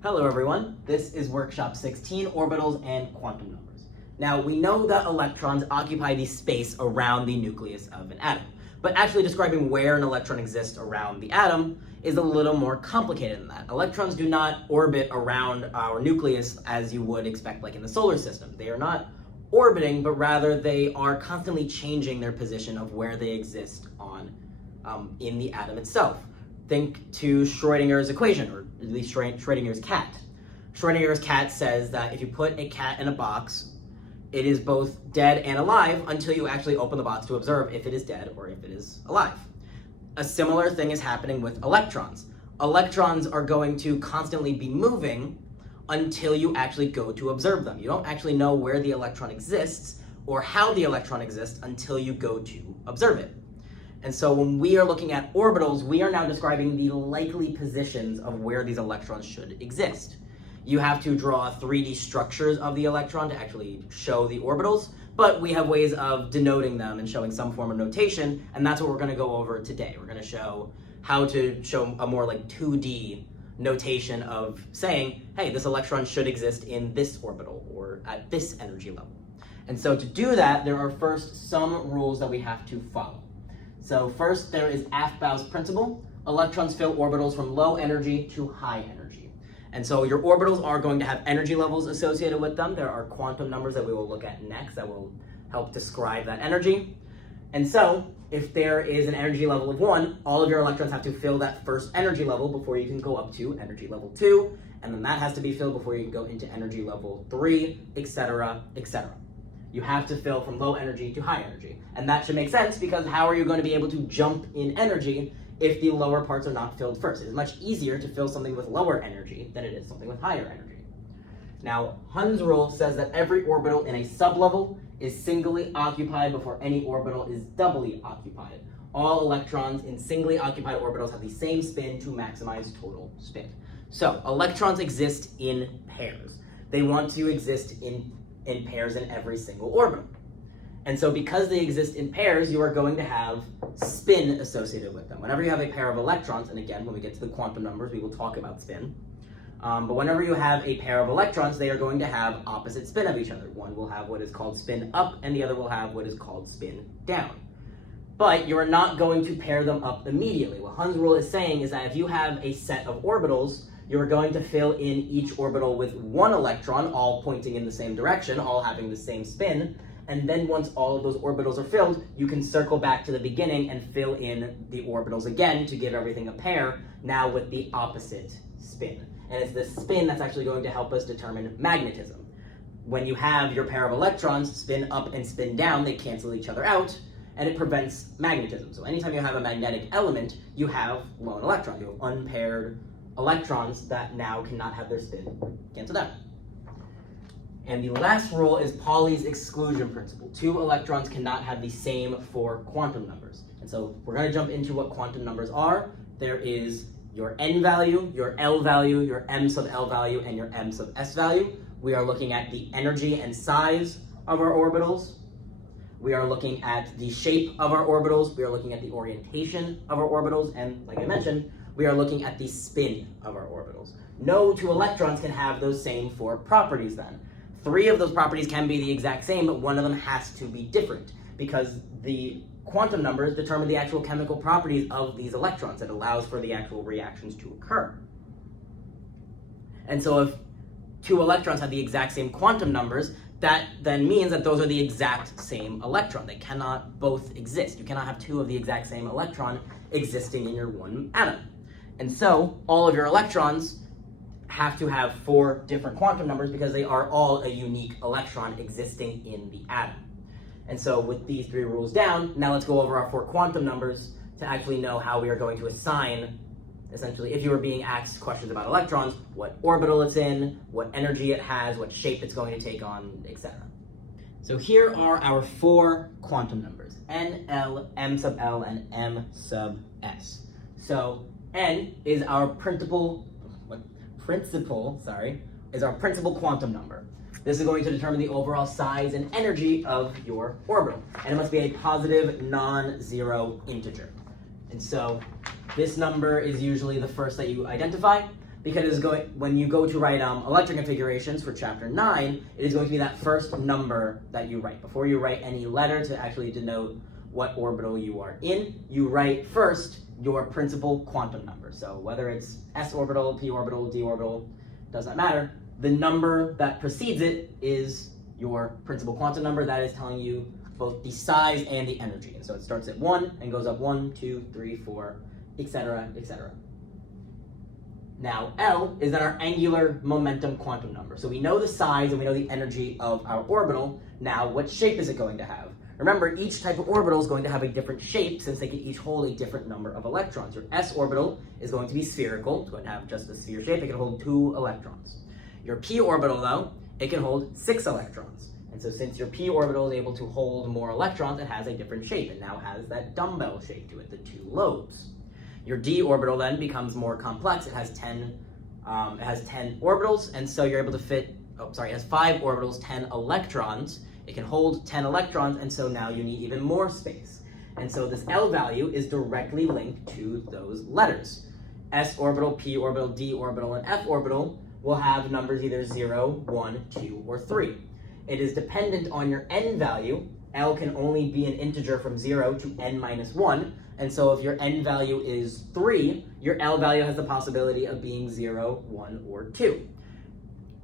Hello everyone, this is Workshop 16, Orbitals and Quantum Numbers. Now we know that electrons occupy the space around the nucleus of an atom, but actually describing where an electron exists around the atom is a little more complicated than that. Electrons do not orbit around our nucleus as you would expect like in the solar system. They are not orbiting, but rather they are constantly changing their position of where they exist in the atom itself. Think to Schrodinger's equation, or at least Schrodinger's cat. Schrodinger's cat says that if you put a cat in a box, it is both dead and alive until you actually open the box to observe if it is dead or if it is alive. A similar thing is happening with electrons. Electrons are going to constantly be moving until you actually go to observe them. You don't actually know where the electron exists or how the electron exists until you go to observe it. And so when we are looking at orbitals, we are now describing the likely positions of where these electrons should exist. You have to draw 3D structures of the electron to actually show the orbitals, but we have ways of denoting them and showing some form of notation, and that's what we're going to go over today. We're going to show how to show a more like 2D notation of saying, hey, this electron should exist in this orbital or at this energy level. And so to do that, there are first some rules that we have to follow. So first, there is Aufbau's principle. Electrons fill orbitals from low energy to high energy. And so your orbitals are going to have energy levels associated with them. There are quantum numbers that we will look at next that will help describe that energy. And so if there is an energy level of 1, all of your electrons have to fill that first energy level before you can go up to energy level 2, and then that has to be filled before you can go into energy level 3, etc., etc. You have to fill from low energy to high energy. And that should make sense because how are you going to be able to jump in energy if the lower parts are not filled first? It is much easier to fill something with lower energy than it is something with higher energy. Now, Hund's rule says that every orbital in a sublevel is singly occupied before any orbital is doubly occupied. All electrons in singly occupied orbitals have the same spin to maximize total spin. So, electrons exist in pairs. They want to exist in pairs in every single orbital. And so because they exist in pairs, you are going to have spin associated with them. Whenever you have a pair of electrons, and again, when we get to the quantum numbers, we will talk about spin. But whenever you have a pair of electrons, they are going to have opposite spin of each other. One will have what is called spin up, and the other will have what is called spin down. But you are not going to pair them up immediately. What Hund's rule is saying is that if you have a set of orbitals, you're going to fill in each orbital with one electron, all pointing in the same direction, all having the same spin. And then once all of those orbitals are filled, you can circle back to the beginning and fill in the orbitals again to give everything a pair, now with the opposite spin. And it's the spin that's actually going to help us determine magnetism. When you have your pair of electrons spin up and spin down, they cancel each other out, and it prevents magnetism. So anytime you have a magnetic element, you have lone electrons. You have unpaired electrons that now cannot have their spin canceled out. And the last rule is Pauli's exclusion principle. 2 electrons cannot have the same 4 quantum numbers. And so we're going to jump into what quantum numbers are. There is your n value, your L value, your m sub L value, and your m sub S value. We are looking at the energy and size of our orbitals. We are looking at the shape of our orbitals. We are looking at the orientation of our orbitals. And like I mentioned, we are looking at the spin of our orbitals. No 2 electrons can have those same 4 properties then. 3 of those properties can be the exact same, but one of them has to be different because the quantum numbers determine the actual chemical properties of these electrons. It allows for the actual reactions to occur. And so if 2 electrons have the exact same quantum numbers, that then means that those are the exact same electron. They cannot both exist. You cannot have 2 of the exact same electron existing in your one atom. And so all of your electrons have to have 4 different quantum numbers because they are all a unique electron existing in the atom. And so with these 3 rules down, now let's go over our 4 quantum numbers to actually know how we are going to assign, essentially, if you were being asked questions about electrons, what orbital it's in, what energy it has, what shape it's going to take on, etc. So here are our 4 quantum numbers, N, L, M sub L, and M sub S. So N is our principal quantum number. This is going to determine the overall size and energy of your orbital. And it must be a positive non-zero integer. And so this number is usually the first that you identify. because when you go to write electron configurations for chapter 9, it is going to be that first number that you write. Before you write any letter to actually denote what orbital you are in, you write first your principal quantum number. So whether it's s orbital, p orbital, d orbital, does not matter. The number that precedes it is your principal quantum number. That is telling you both the size and the energy. And so it starts at 1 and goes up 1, 2, 3, 4, etc., etc. Now, L is then our angular momentum quantum number. So we know the size and we know the energy of our orbital. Now, what shape is it going to have? Remember, each type of orbital is going to have a different shape since they can each hold a different number of electrons. Your s orbital is going to be spherical. It's going to have just a sphere shape. It can hold 2 electrons. Your p orbital, though, it can hold 6 electrons. And so since your p orbital is able to hold more electrons, it has a different shape. It now has that dumbbell shape to it, the 2 lobes. Your d orbital then becomes more complex. It has 10 orbitals, and so you're able to fit, it has 5 orbitals, 10 electrons. It can hold 10 electrons, and so now you need even more space. And so this L value is directly linked to those letters. S orbital, p orbital, d orbital, and f orbital will have numbers either 0, 1, 2, or 3. It is dependent on your n value. L can only be an integer from 0 to n minus 1, and so if your n value is 3, your L value has the possibility of being 0, 1, or 2.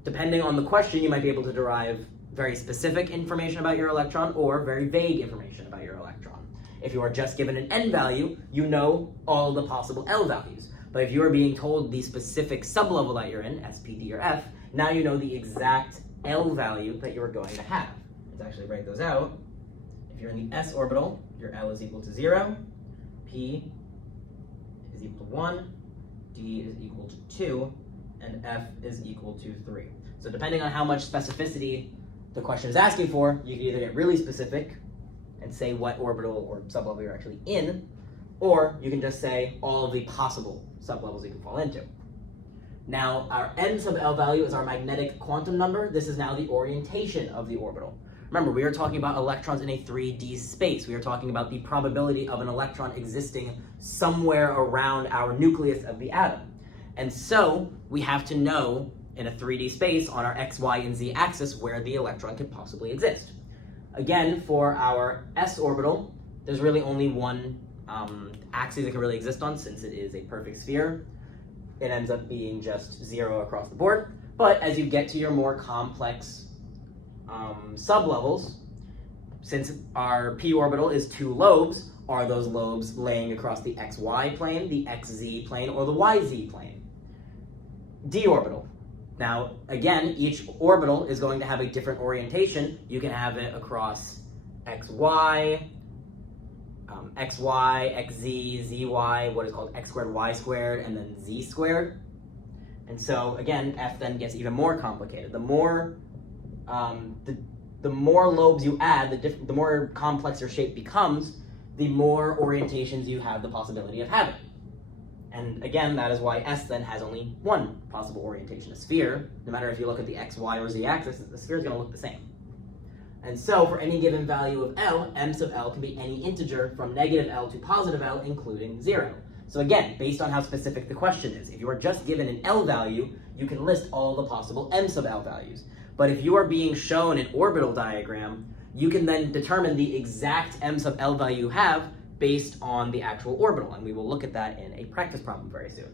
Depending on the question, you might be able to derive very specific information about your electron or very vague information about your electron. If you are just given an n value, you know all the possible L values. But if you are being told the specific sublevel that you're in, S, P, D, or F, now you know the exact L value that you're going to have. Let's actually write those out. If you're in the s orbital, your L is equal to 0, p is equal to 1, d is equal to 2, and f is equal to 3. So depending on how much specificity the question is asking for, you can either get really specific and say what orbital or sublevel you're actually in, or you can just say all of the possible sublevels you can fall into. Now, our n sub L value is our magnetic quantum number. This is now the orientation of the orbital. Remember, we are talking about electrons in a 3D space. We are talking about the probability of an electron existing somewhere around our nucleus of the atom. And so, we have to know in a 3D space on our x, y, and z axis where the electron could possibly exist. Again, for our s orbital, there's really only one axis it can really exist on since it is a perfect sphere. It ends up being just 0 across the board. But as you get to your more complex sublevels, since our p orbital is 2 lobes, are those lobes laying across the xy plane, the xz plane, or the yz plane? D orbital. Now, again, each orbital is going to have a different orientation. You can have it across xy, xy, xz, zy, what is called x squared, y squared, and then z squared. And so, again, f then gets even more complicated. The more lobes you add, the more complex your shape becomes, the more orientations you have the possibility of having. And again, that is why S then has only one possible orientation, a sphere. No matter if you look at the x, y, or z axis, the sphere is going to look the same. And so for any given value of L, m sub L can be any integer from negative L to positive L, including 0. So again, based on how specific the question is, if you are just given an L value, you can list all the possible m sub L values. But if you are being shown an orbital diagram, you can then determine the exact m sub L value you have based on the actual orbital, and we will look at that in a practice problem very soon.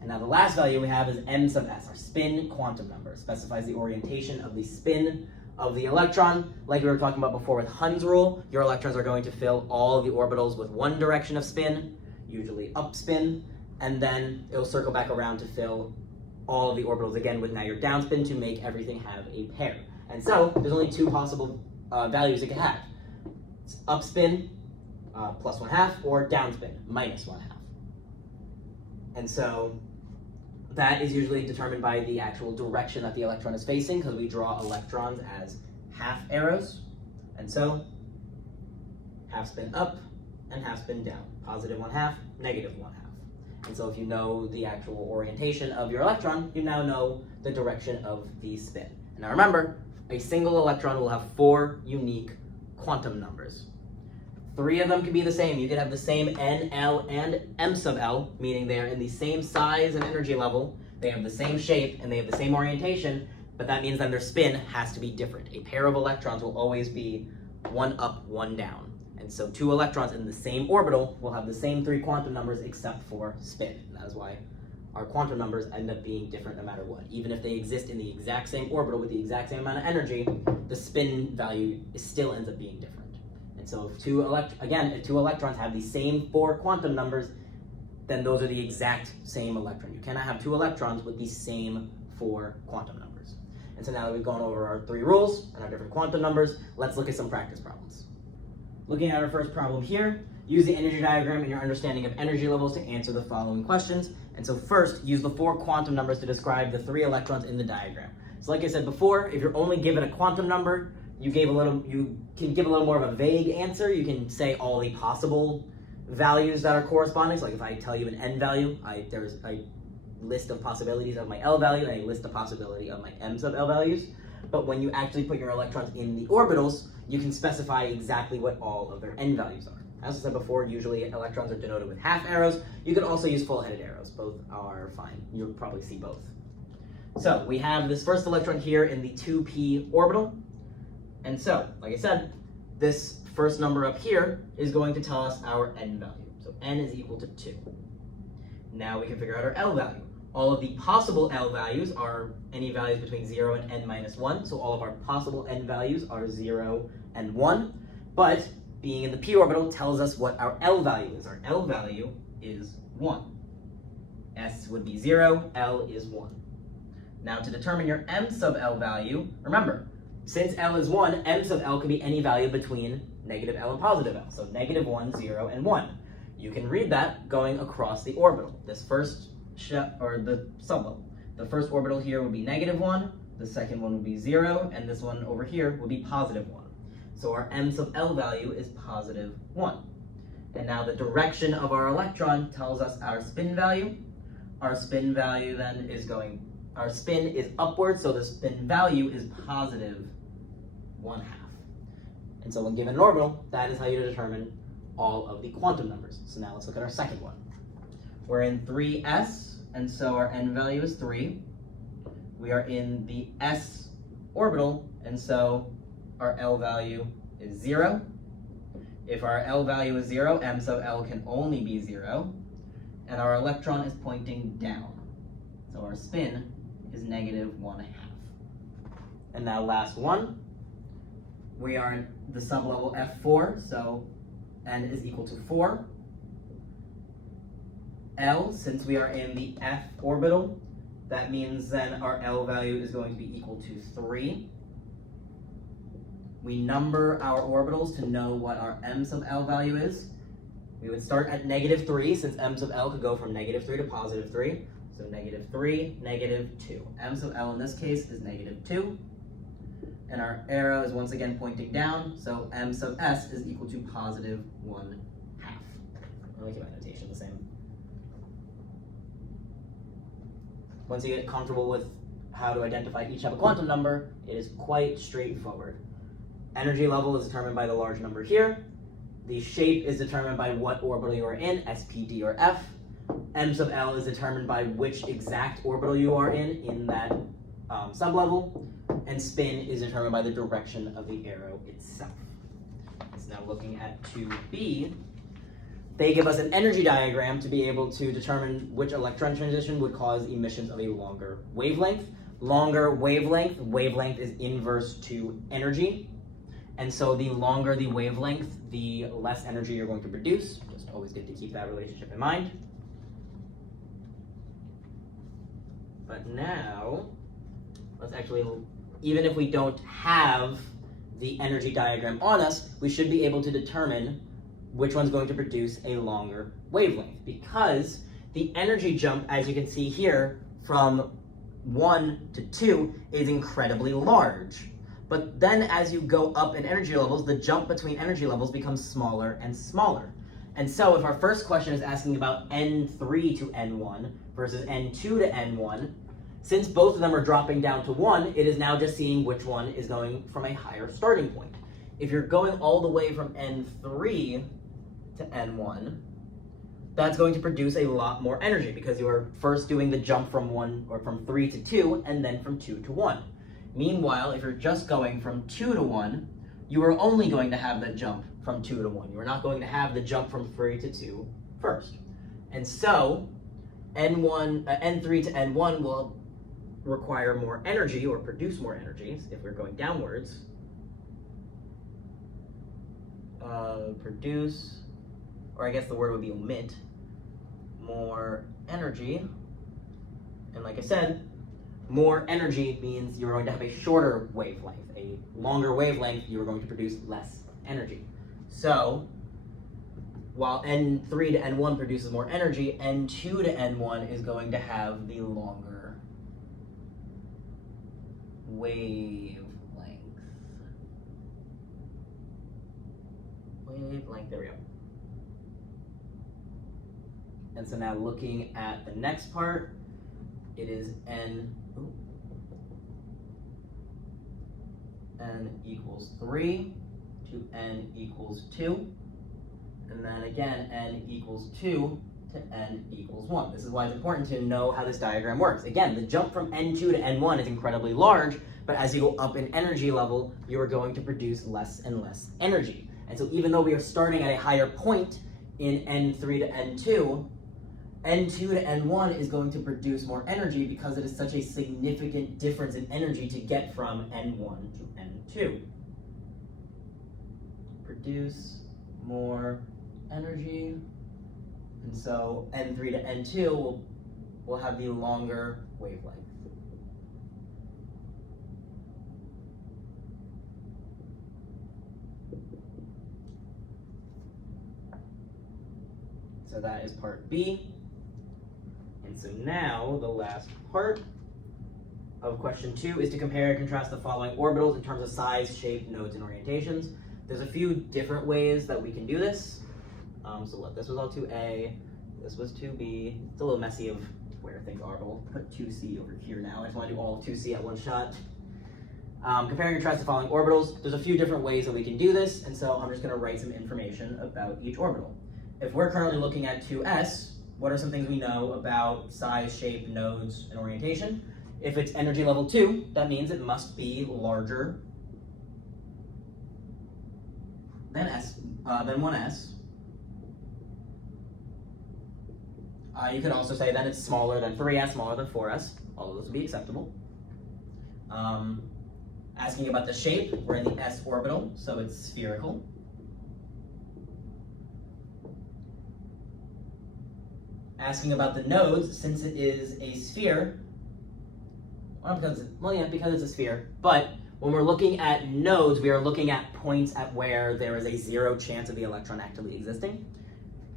And now the last value we have is m sub s, our spin quantum number. It specifies the orientation of the spin of the electron. Like we were talking about before with Hund's rule, your electrons are going to fill all of the orbitals with one direction of spin, usually up spin, and then it'll circle back around to fill all of the orbitals again with now your down spin to make everything have a pair. And so there's only 2 possible values it can have. It's up spin, plus 1/2, or down spin, minus 1/2. And so that is usually determined by the actual direction that the electron is facing, because we draw electrons as half arrows. And so, half spin up and half spin down. Positive 1/2, negative 1/2. And so if you know the actual orientation of your electron, you now know the direction of the spin. And now remember, a single electron will have 4 unique quantum numbers. 3 of them can be the same. You could have the same N, L, and M sub L, meaning they are in the same size and energy level, they have the same shape, and they have the same orientation, but that means then their spin has to be different. A pair of electrons will always be one up, one down. And so 2 electrons in the same orbital will have the same 3 quantum numbers except for spin. And that is why our quantum numbers end up being different no matter what. Even if they exist in the exact same orbital with the exact same amount of energy, the spin value still ends up being different. And so if 2 electrons have the same 4 quantum numbers, then those are the exact same electron. You cannot have 2 electrons with the same 4 quantum numbers. And so now that we've gone over our 3 rules and our different quantum numbers, let's look at some practice problems. Looking at our first problem here, use the energy diagram and your understanding of energy levels to answer the following questions. And so first, use the 4 quantum numbers to describe the 3 electrons in the diagram. So like I said before, if you're only given a quantum number, you can give a little more of a vague answer. You can say all the possible values that are corresponding. So like if I tell you an N value, there's a list of possibilities of my L value and a list of possibility of my M sub L values. But when you actually put your electrons in the orbitals, you can specify exactly what all of their N values are. As I said before, usually electrons are denoted with half arrows. You could also use full-headed arrows. Both are fine. You'll probably see both. So we have this first electron here in the 2p orbital. And so, like I said, this first number up here is going to tell us our N value. So N is equal to 2. Now we can figure out our L value. All of the possible L values are any values between 0 and n minus 1. So all of our possible N values are 0 and 1. But being in the p orbital tells us what our L value is. Our L value is 1. S would be 0, L is 1. Now to determine your M sub L value, remember, since L is 1, M sub L can be any value between negative L and positive L. So negative 1, 0, and 1. You can read that going across the orbital. This first the sublevel. The first orbital here would be negative 1, the second one would be 0, and this one over here would be positive 1. So our M sub L value is positive 1. And now the direction of our electron tells us our spin value. Our spin value then is our spin is upward, so the spin value is positive 1/2. And so when given an orbital, that is how you determine all of the quantum numbers. So now let's look at our second one. We're in 3s, and so our N value is 3. We are in the s orbital, and so our L value is 0. If our L value is 0, M sub L can only be 0, and our electron is pointing down. So our spin is negative 1/2. And now last one, we are in the sublevel F4, so N is equal to 4. L, since we are in the F orbital, that means then our L value is going to be equal to 3. We number our orbitals to know what our M sub L value is. We would start at negative 3, since M sub L could go from negative 3 to positive 3. So negative 3, negative 2. M sub L in this case is negative 2. And our arrow is once again pointing down, so M sub S is equal to positive 1/2. I'll make my notation the same. Once you get comfortable with how to identify each type of quantum number, it is quite straightforward. Energy level is determined by the large number here. The shape is determined by what orbital you are in, S, P, D, or F. M sub L is determined by which exact orbital you are in that sublevel. And spin is determined by the direction of the arrow itself. So now looking at 2b, they give us an energy diagram to be able to determine which electron transition would cause emissions of a longer wavelength. Longer wavelength is inverse to energy. And so the longer the wavelength, the less energy you're going to produce. Just always good to keep that relationship in mind. But now, let's actually, even if we don't have the energy diagram on us, we should be able to determine which one's going to produce a longer wavelength, because the energy jump, as you can see here, from 1 to 2 is incredibly large. But then as you go up in energy levels, the jump between energy levels becomes smaller and smaller. And so if our first question is asking about N3 to N1 versus N2 to N1, since both of them are dropping down to 1, it is now just seeing which one is going from a higher starting point. if you're going all the way from N3 to N1, that's going to produce a lot more energy because you are first doing the jump from 3 to 2 and then from 2 to 1. Meanwhile, if you're just going from 2 to 1, you are only going to have the jump from 2 to 1. You are not going to have the jump from 3 to 2 first. And so, N3 to N1 will require more energy or produce more energy if we're going downwards. Produce, or I guess the word would be omit, more energy. And like I said, more energy means you're going to have a shorter wavelength. A longer wavelength, you're going to produce less energy. So, while N3 to N1 produces more energy, N2 to N1 is going to have the longer wavelength. There we go. And so now looking at the next part, it is N equals 3 to N equals 2. And then again, N equals 2 to N equals 1. This is why it's important to know how this diagram works. Again, the jump from N2 to N1 is incredibly large, but as you go up in energy level, you are going to produce less and less energy. And so even though we are starting at a higher point in N3 to N2, N2 to N1 is going to produce more energy because it is such a significant difference in energy to get from N1 to N2. Produce more energy, and so N3 to N2 will have the longer wavelength. So that is part B. And so now the last part of question 2 is to compare and contrast the following orbitals in terms of size, shape, nodes, and orientations. There's a few different ways that we can do this. So what, this was all 2A, this was 2B. It's a little messy of where things are, but we'll put 2C over here now. I just want to do all of 2C at one shot. Comparing and contrast the following orbitals. There's a few different ways that we can do this, and so I'm just going to write some information about each orbital. If we're currently looking at 2S, what are some things we know about size, shape, nodes, and orientation? If it's energy level 2, that means it must be larger than 1S. You could also say that it's smaller than 3S, smaller than 4S. All of those would be acceptable. Asking about the shape, we're in the S orbital, so it's spherical. Asking about the nodes, since it is a sphere, because it's a sphere, but when we're looking at nodes, we are looking at points at where there is a 0 chance of the electron actively existing.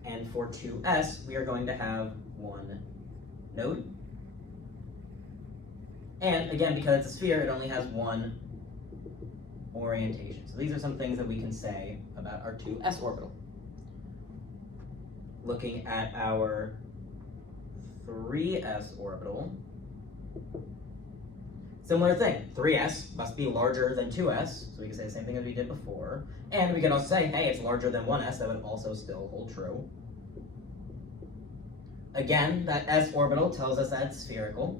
And for 2S, we are going to have 1 node. And again, because it's a sphere, it only has 1 orientation. So these are some things that we can say about our 2S orbital. Looking at our 3S orbital, similar thing. 3S must be larger than 2S, so we can say the same thing as we did before. And we can also say, hey, it's larger than 1S, that would also still hold true. Again, that S orbital tells us that it's spherical.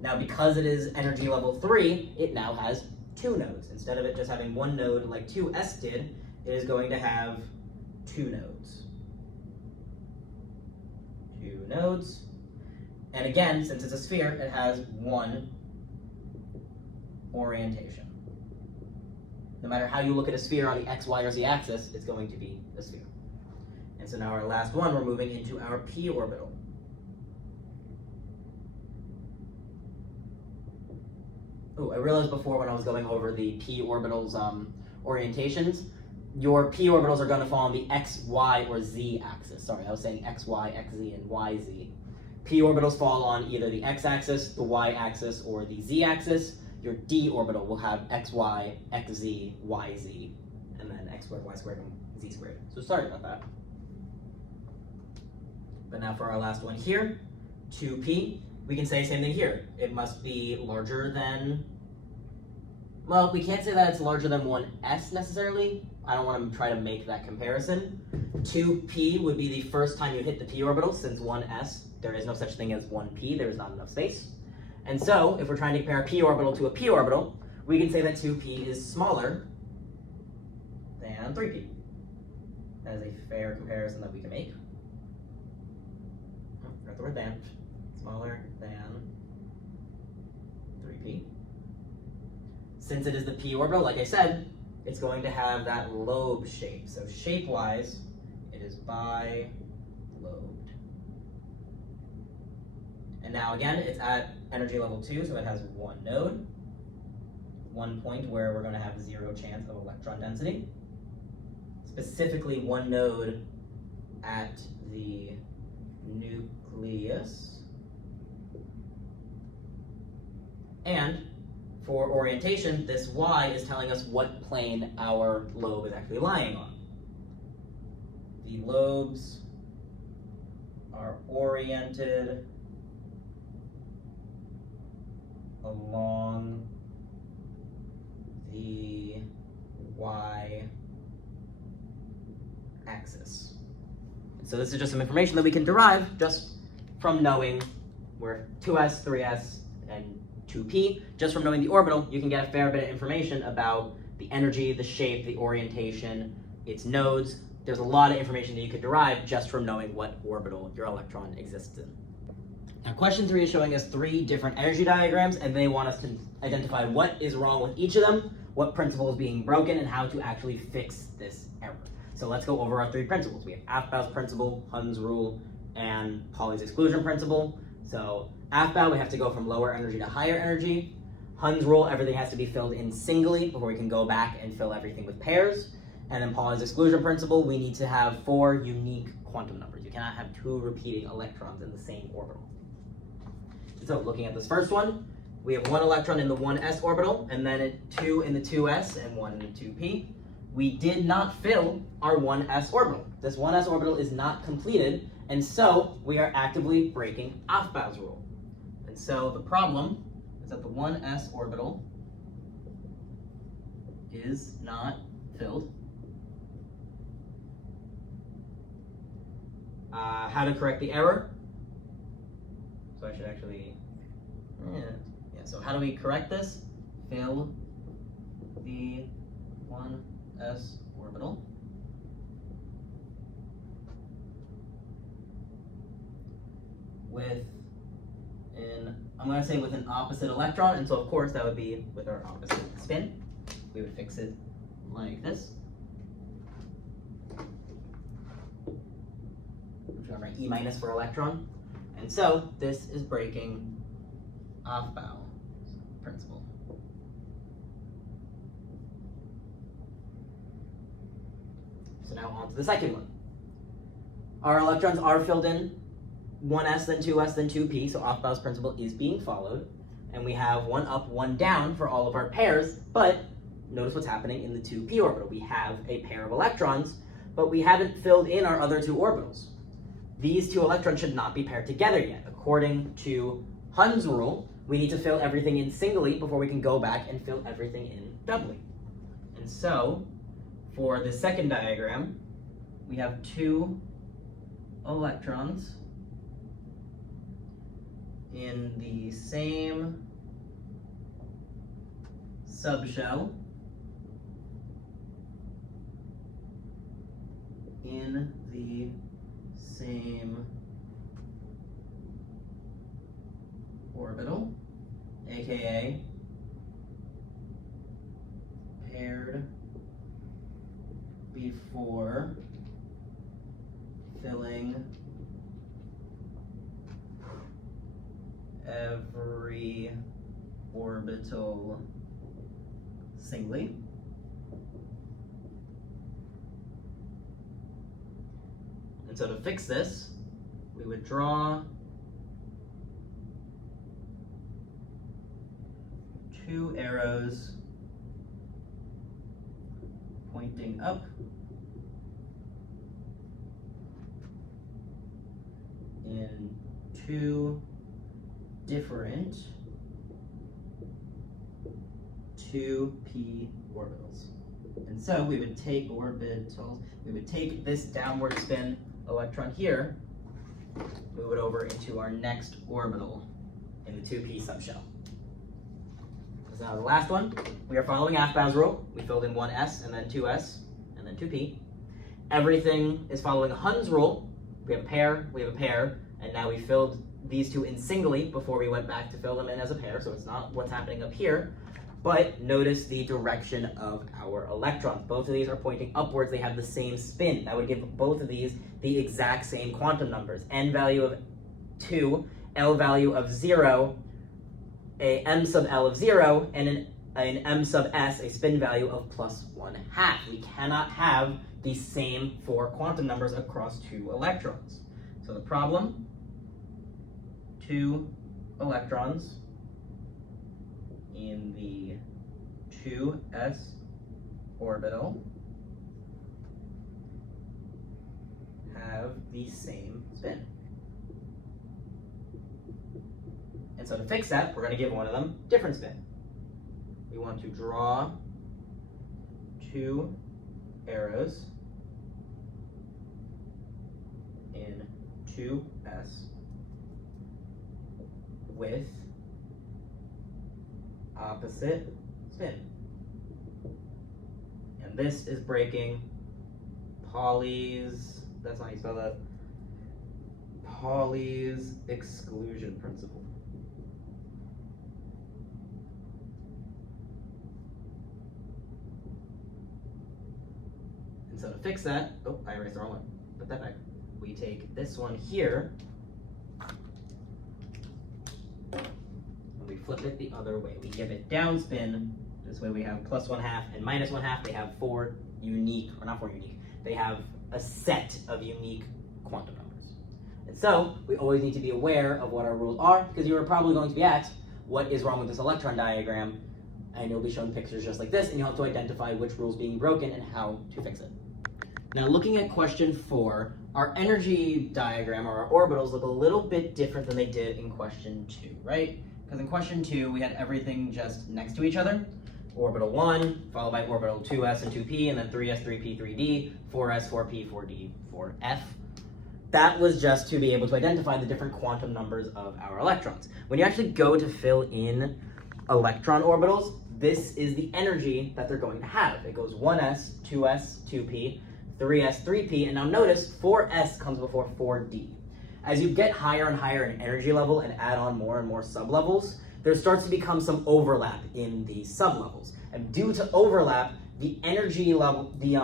Now, because it is energy level 3, it now has 2 nodes. Instead of it just having 1 node like 2S did, it is going to have 2 nodes. 2 nodes. And again, since it's a sphere, it has 1 orientation. No matter how you look at a sphere on the X, Y, or Z axis, it's going to be a sphere. And so now our last one, we're moving into our P orbital. Oh, I realized before when I was going over the P orbitals orientations, your P orbitals are going to fall on the X, Y, or Z axis. Sorry, I was saying X, Y, X, Z, and Y, Z. P orbitals fall on either the X axis, the Y axis, or the Z axis. Your D orbital will have X, Y, X, Z, Y, Z, and then X squared, Y squared, and Z squared. So sorry about that. But now for our last one here, 2P, we can say the same thing here. It must be larger than Well, we can't say that it's larger than 1s necessarily. I don't want to try to make that comparison. 2p would be the first time you hit the p orbital, since 1s, there is no such thing as 1p, there is not enough space. And so, if we're trying to compare a p orbital to a p orbital, we can say that 2p is smaller than 3p. That is a fair comparison that we can make. Forgot the word than. Smaller than 3p. Since it is the p orbital, like I said, it's going to have that lobe shape. So shape-wise, it is bilobed. And now again, it's at energy level 2, so it has one node, one point where we're going to have 0 chance of electron density. Specifically, one node at the nucleus. And for orientation, this y is telling us what plane our lobe is actually lying on. The lobes are oriented along the y-axis. So this is just some information that we can derive just from knowing where 2s, 3s, and 2p, just from knowing the orbital, you can get a fair bit of information about the energy, the shape, the orientation, its nodes. There's a lot of information that you could derive just from knowing what orbital your electron exists in. Now, question 3 is showing us 3 different energy diagrams, and they want us to identify what is wrong with each of them, what principle is being broken, and how to actually fix this error. So let's go over our 3 principles. We have Aufbau's principle, Hund's rule, and Pauli's exclusion principle. So Aufbau, we have to go from lower energy to higher energy. Hund's rule, everything has to be filled in singly before we can go back and fill everything with pairs. And then Pauli's exclusion principle, we need to have 4 unique quantum numbers. You cannot have 2 repeating electrons in the same orbital. So looking at this first one, we have 1 electron in the 1s orbital, and then 2 in the 2s, and 1 in the 2p. We did not fill our 1s orbital. This 1s orbital is not completed, and so we are actively breaking Aufbau's rule. And so the problem is that the 1s orbital is not filled. How to correct the error? So I should actually, so how do we correct this? Fill the 1s orbital with I'm going to say with an opposite electron, and so of course that would be with our opposite spin. We would fix it like this. Which I'm write E minus for electron. And so this is breaking Aufbau's principle. So now on to the second one. Our electrons are filled in 1s, then 2s, then 2p, so Aufbau's principle is being followed. And we have 1 up, 1 down for all of our pairs, but notice what's happening in the 2p orbital. We have a pair of electrons, but we haven't filled in our other 2 orbitals. These 2 electrons should not be paired together yet. According to Hund's rule, we need to fill everything in singly before we can go back and fill everything in doubly. And so, for the second diagram, we have 2 electrons in the same subshell in the same orbital, aka paired before filling every orbital singly. And so to fix this, we would draw 2 arrows pointing up in 2 different 2p orbitals. And so we would take orbitals, we would take this downward spin electron here, move it over into our next orbital in the 2p subshell. So now the last one, we are following Aufbau's rule. We filled in 1s and then 2s and then 2p. Everything is following Hund's rule. We have a pair, and now we filled these two in singly before we went back to fill them in as a pair, so it's not what's happening up here. But notice the direction of our electrons. Both of these are pointing upwards. They have the same spin. That would give both of these the exact same quantum numbers. N value of 2, L value of 0, a M sub L of 0, and an M sub S, a spin value of +1/2. We cannot have the same 4 quantum numbers across 2 electrons. So the problem, 2 electrons in the 2s orbital have the same spin. And so to fix that, we're going to give one of them different spin. We want to draw 2 arrows in 2s with opposite spin. And this is breaking Pauli's, that's not how you spell that, Pauli's exclusion principle. And so to fix that, oh, I erased the wrong one, put that back. We take this one here, and we flip it the other way. We give it down spin. This way we have +1/2 and -1/2. They have 4 unique, or not 4 unique, they have a set of unique quantum numbers. And so we always need to be aware of what our rules are, because you are probably going to be asked, what is wrong with this electron diagram? And you'll be shown pictures just like this, and you'll have to identify which rule is being broken and how to fix it. Now looking at question 4, our energy diagram, or our orbitals, look a little bit different than they did in question 2, right? Because in question 2, we had everything just next to each other. Orbital 1, followed by orbital 2s and 2p, and then 3s, 3p, 3d, 4s, 4p, 4d, 4f. That was just to be able to identify the different quantum numbers of our electrons. When you actually go to fill in electron orbitals, this is the energy that they're going to have. It goes 1s, 2s, 2p, 3s, 3p, and now notice 4s comes before 4d. As you get higher and higher in energy level and add on more and more sublevels, there starts to become some overlap in the sublevels. And due to overlap, the energy level, the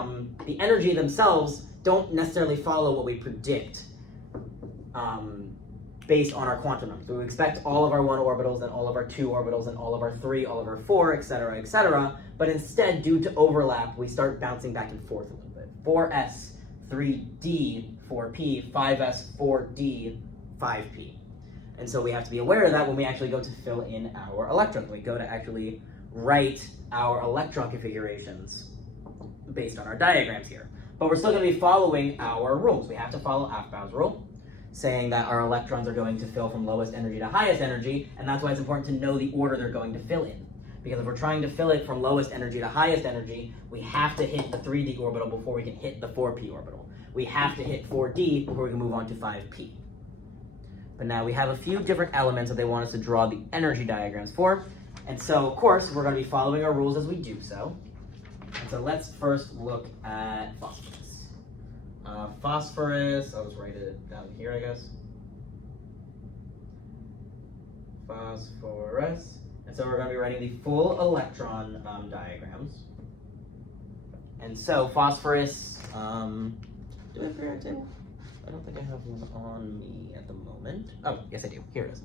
energy themselves don't necessarily follow what we predict based on our quantum numbers. We expect all of our 1 orbitals and all of our 2 orbitals and all of our 3, all of our 4, etc., but instead, due to overlap, we start bouncing back and forth a little bit. 4s, 3d, 4p, 5s, 4d, 5p. And so we have to be aware of that when we actually go to fill in our electrons. We go to actually write our electron configurations based on our diagrams here. But we're still going to be following our rules. We have to follow Aufbau's rule, saying that our electrons are going to fill from lowest energy to highest energy, and that's why it's important to know the order they're going to fill in. Because if we're trying to fill it from lowest energy to highest energy, we have to hit the 3d orbital before we can hit the 4p orbital. We have to hit 4d before we can move on to 5p. But now we have a few different elements that they want us to draw the energy diagrams for. And so, of course, we're going to be following our rules as we do so. And so let's first look at phosphorus. Phosphorus, I'll just write it down here, I guess. Phosphorus. And so we're going to be writing the full electron diagrams. And so phosphorus, do I have a periodic table? I don't think I have one on me at the moment. Oh, yes I do. Here it is.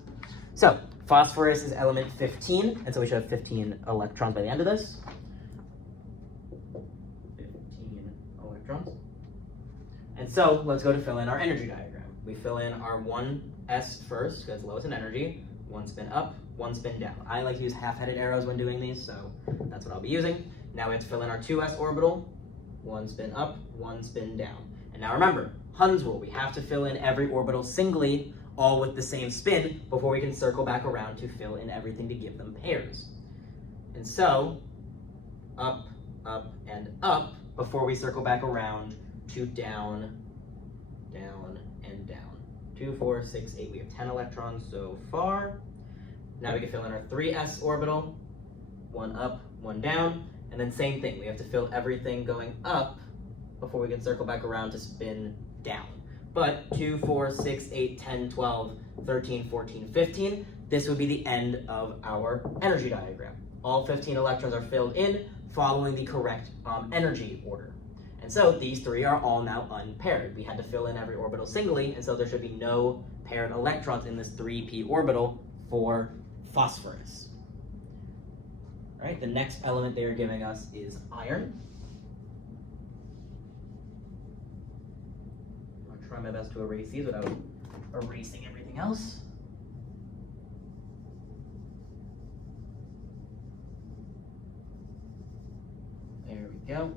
So, phosphorus is element 15, and so we should have 15 electrons by the end of this. 15 electrons. And so, let's go to fill in our energy diagram. We fill in our 1s first, because it's lowest in energy. 1 spin up, 1 spin down. I like to use half-headed arrows when doing these, so that's what I'll be using. Now we have to fill in our 2s orbital. 1 spin up, 1 spin down. And now remember, Hund's rule, we have to fill in every orbital singly, all with the same spin, before we can circle back around to fill in everything to give them pairs. And so, up, up, and up before we circle back around to down, down, and down. 2, 4, 6, 8. We have 10 electrons so far. Now we can fill in our 3s orbital, 1 up, 1 down, and then same thing. We have to fill everything going up before we can circle back around to spin down. But 2, 4, 6, 8, 10, 12, 13, 14, 15, this would be the end of our energy diagram. All 15 electrons are filled in following the correct energy order. And so these three are all now unpaired. We had to fill in every orbital singly, and so there should be no paired electrons in this 3p orbital for phosphorus. All right, the next element they are giving us is iron. I'll try my best to erase these without erasing everything else. There we go.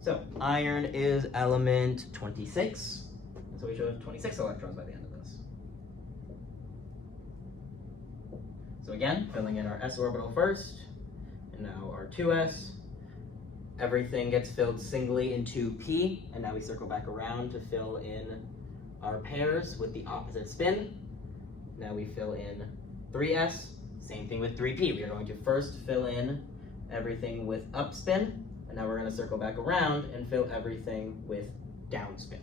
So iron is element 26. And so we should have 26 electrons by the end of this. So again, filling in our s orbital first, and now our 2s. Everything gets filled singly into p, and now we circle back around to fill in our pairs with the opposite spin. Now we fill in 3s, same thing with 3p. We are going to first fill in everything with up spin, and now we're going to circle back around and fill everything with down spin.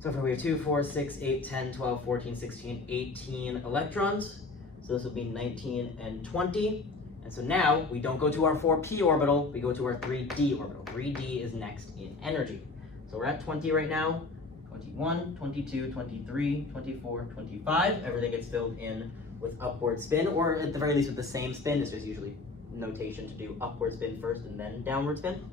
So far we have 2, 4, 6, 8, 10, 12, 14, 16, 18 electrons. So this will be 19 and 20. And so now we don't go to our 4p orbital, we go to our 3d orbital. 3d is next in energy. So we're at 20 right now. 21, 22, 23, 24, 25. Everything gets filled in with upward spin, or at the very least with the same spin. This is usually notation to do upward spin first and then downward spin.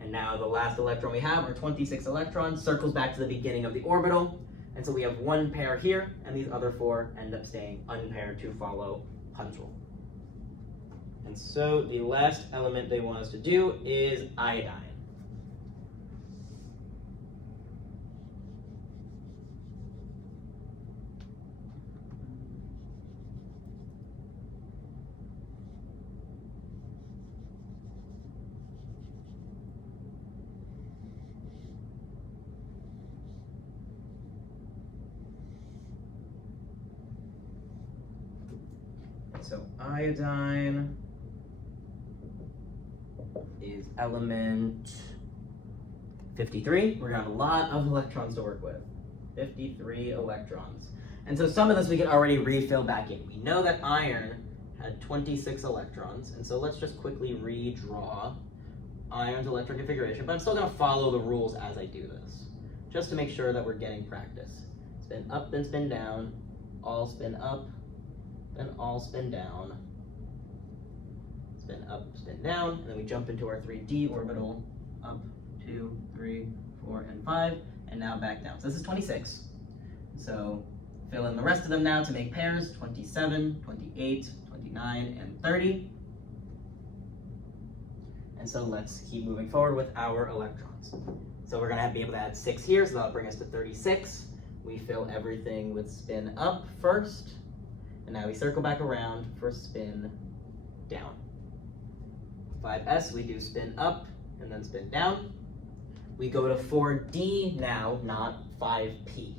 And now the last electron we have, our 26 electrons, circles back to the beginning of the orbital. And so we have one pair here, and these other 4 end up staying unpaired to follow Hund's rule. And so the last element they want us to do is iodine. So iodine is element 53. We're gonna have a lot of electrons to work with. 53 electrons. And so some of this we can already refill back in. We know that iron had 26 electrons, and so let's just quickly redraw iron's electron configuration, but I'm still gonna follow the rules as I do this, just to make sure that we're getting practice. Spin up, then spin down, all spin up, then all spin down, spin up, spin down, and then we jump into our 3d orbital, up, 2, 3, 4, and 5, and now back down. So this is 26. So fill in the rest of them now to make pairs, 27, 28, 29, and 30. And so let's keep moving forward with our electrons. So we're gonna be able to add 6 here, so that'll bring us to 36. We fill everything with spin up first, and now we circle back around for spin down. 5s, we do spin up and then spin down. We go to 4d now, not 5p.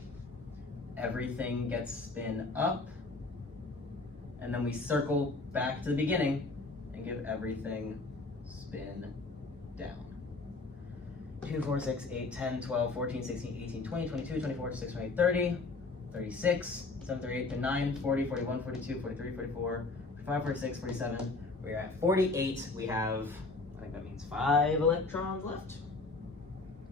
Everything gets spin up, and then we circle back to the beginning and give everything spin down. 2, 4, 6, 8, 10, 12, 14, 16, 18, 20, 22, 24, 26, 28, 30, 36, 7, 38, 39, 40, 41, 42, 43, 44, 45, 46, 47. We're at 48. We have, I think that means 5 electrons left.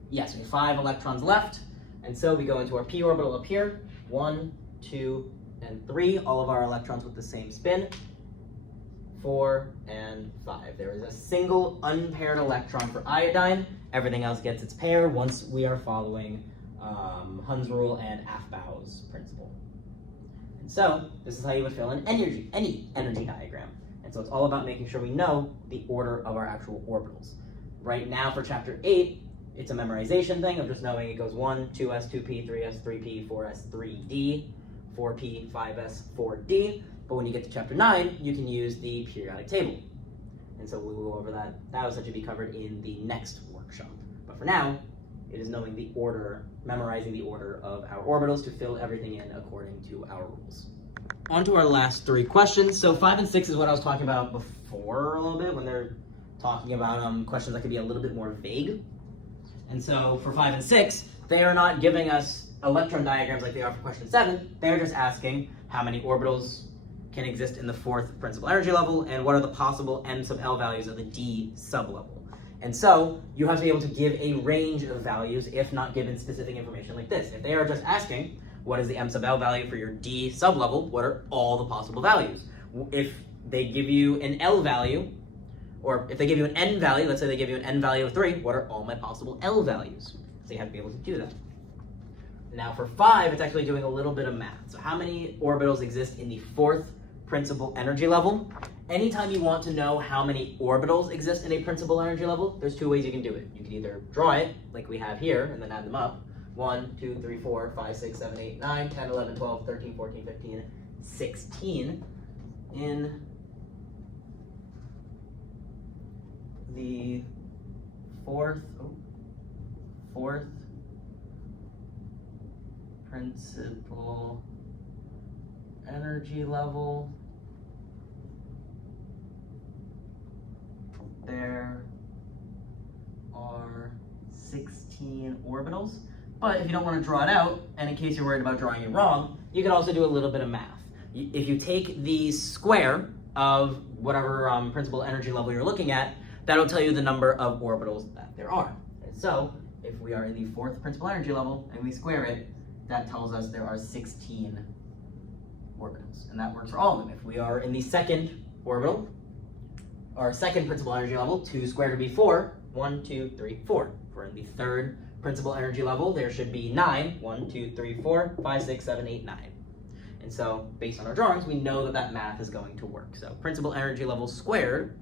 Yes, we have 5 electrons left. And so we go into our p orbital up here. 1, 2, and 3. All of our electrons with the same spin. 4 and 5. There is a single unpaired electron for iodine. Everything else gets its pair once we are following Hund's rule and Aufbau's principle. And so this is how you would fill in any energy diagram. And so it's all about making sure we know the order of our actual orbitals. Right now for chapter 8, it's a memorization thing of just knowing it goes 1, 2s, 2p, 3s, 3p, 4s, 3d, 4p, 5s, 4d. But when you get to chapter 9, you can use the periodic table. And so we'll go over that. That will essentially be covered in the next workshop. But for now, it is knowing the order, memorizing the order of our orbitals to fill everything in according to our rules. On to our last three questions. So 5 and 6 is what I was talking about before a little bit when they're talking about questions that could be a little bit more vague. And so for 5 and 6, they are not giving us electron diagrams like they are for question 7. They're just asking how many orbitals can exist in the 4th principal energy level and what are the possible m sub L values of the d sublevel. And so you have to be able to give a range of values if not given specific information like this. If they are just asking what is the m sub L value for your d sublevel, what are all the possible values? If they give you an L value, or if they give you an n value, let's say they give you an n value of 3, what are all my possible L values? So you have to be able to do that. Now for 5, it's actually doing a little bit of math. So how many orbitals exist in the 4th principal energy level? Anytime you want to know how many orbitals exist in a principal energy level, there's 2 ways you can do it. You can either draw it, like we have here, and then add them up. 1, 2, 3, 4, 5, 6, 7, 8, 9, 10, 11, 12, 13, 14, 15, 16 in the 4th principal energy level. There are 16 orbitals, but if you don't want to draw it out, and in case you're worried about drawing it wrong, you can also do a little bit of math. If you take the square of whatever principal energy level you're looking at, that'll tell you the number of orbitals that there are. And so, if we are in the 4th principal energy level and we square it, that tells us there are 16 orbitals, and that works for all of them. If we are in the 2nd orbital, our 2nd principal energy level, 2 squared would be 4. 1, 2, 3, 4. If we're in the 3rd principal energy level, there should be 9. 1, 2, 3, 4, 5, 6, 7, 8, 9. And so, based on our drawings, we know that that math is going to work. So, principal energy level squared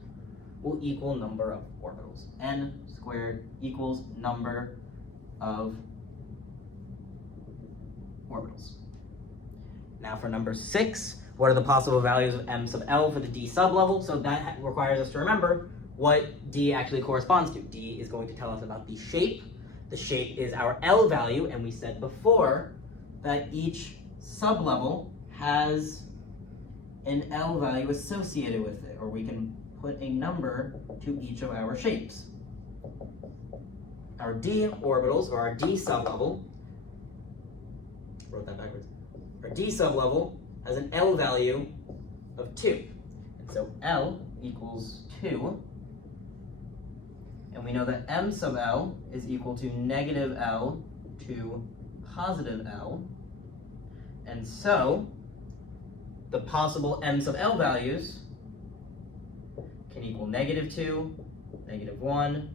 will equal number of orbitals. N squared equals number of orbitals. Now for number 6, what are the possible values of m sub L for the d sublevel? So that requires us to remember what d actually corresponds to. D is going to tell us about the shape. The shape is our L value, and we said before that each sublevel has an L value associated with it, or we can put a number to each of our shapes. Our d orbitals, or our d sublevel, wrote that backwards. Our d sublevel has an L value of 2. And so L equals 2. And we know that m sub L is equal to negative L to positive L. And so the possible m sub L values can equal negative 2, negative 1,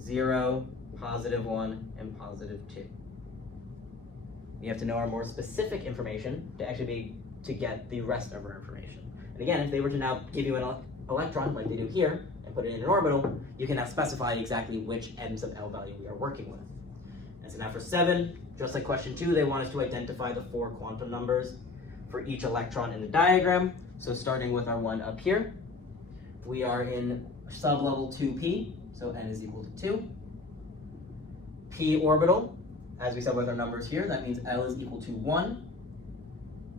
0, positive 1, and positive 2. You have to know our more specific information to actually get the rest of our information. And again, if they were to now give you an electron, like they do here, and put it in an orbital, you can now specify exactly which m sub L value we are working with. And so now for 7, just like question 2, they want us to identify the 4 quantum numbers for each electron in the diagram. So starting with our one up here, we are in sublevel 2p, so n is equal to 2. P orbital, as we said with our numbers here, that means L is equal to 1.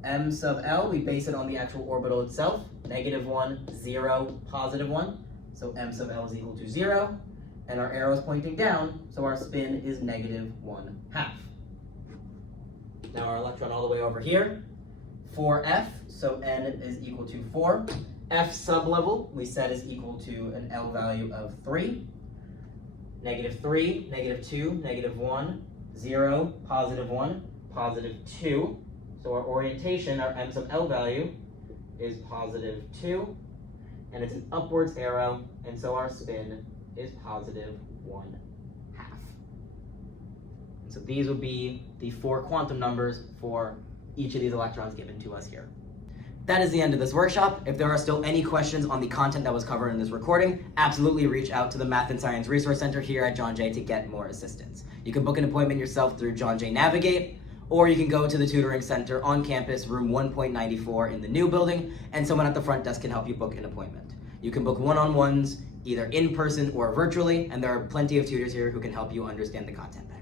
M sub L, we base it on the actual orbital itself, negative 1, 0, positive 1. So M sub L is equal to 0. And our arrow is pointing down, so our spin is negative 1/2. Now our electron all the way over here, 4F, so N is equal to 4. F sublevel, we said is equal to an L value of 3. Negative 3, negative 2, negative 1, 0, positive 1, positive 2. So our orientation, our M sub L value, is positive 2. And it's an upwards arrow, and so our spin is positive 1/2. And so these would be the 4 quantum numbers for each of these electrons given to us here. That is the end of this workshop. If there are still any questions on the content that was covered in this recording, absolutely reach out to the Math and Science Resource Center here at John Jay to get more assistance. You can book an appointment yourself through John Jay Navigate, or you can go to the tutoring center on campus, room 1.94 in the new building, and someone at the front desk can help you book an appointment. You can book one-on-ones either in person or virtually, and there are plenty of tutors here who can help you understand the content better.